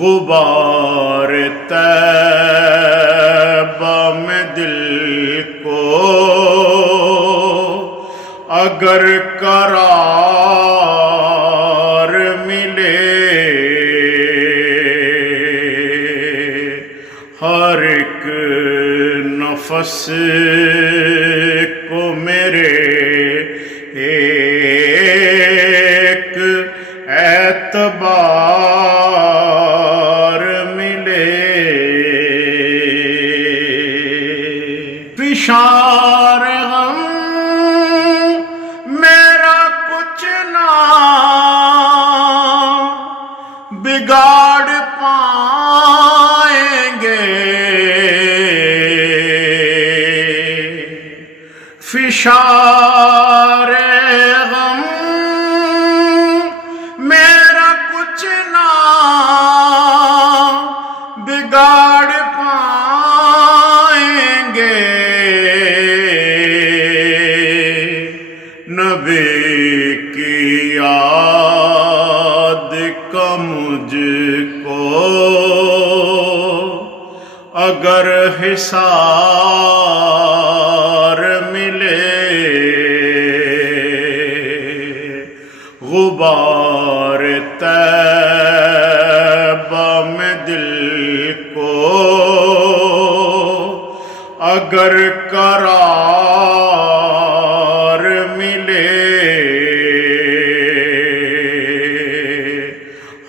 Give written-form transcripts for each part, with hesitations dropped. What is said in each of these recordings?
غبار طیبہ میں دل کو اگر قرار ملے، ہر ایک نفس کو میرے ایک اعتبار ملے، فشار غم میرا کچھ نہ بگاڑ پائیں گے، فشار غم میرا کچھ نہ بگاڑ پائیں گے، نبی کی یاد کا مجھ کو اگر حصار ملے، غبار طیبہ میں دل کو اگر قرار ملے،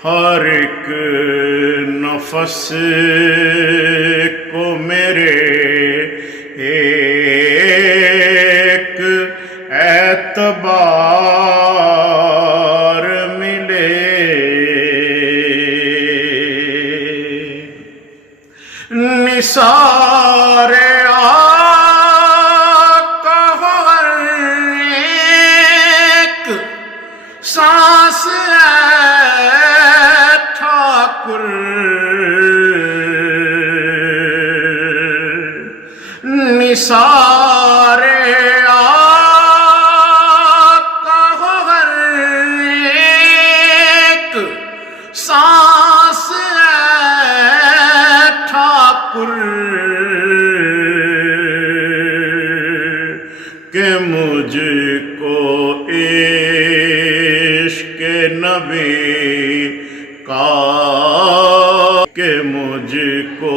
ہر ایک نفس کو میرے ایک اعتبار ملے، نثار آقا ہر ایک سانس ٹھاکر، نثار آقا ہر ایک سانس ٹھاکر، کہ مجھ کو عشق نبی کا، کہ مجھ کو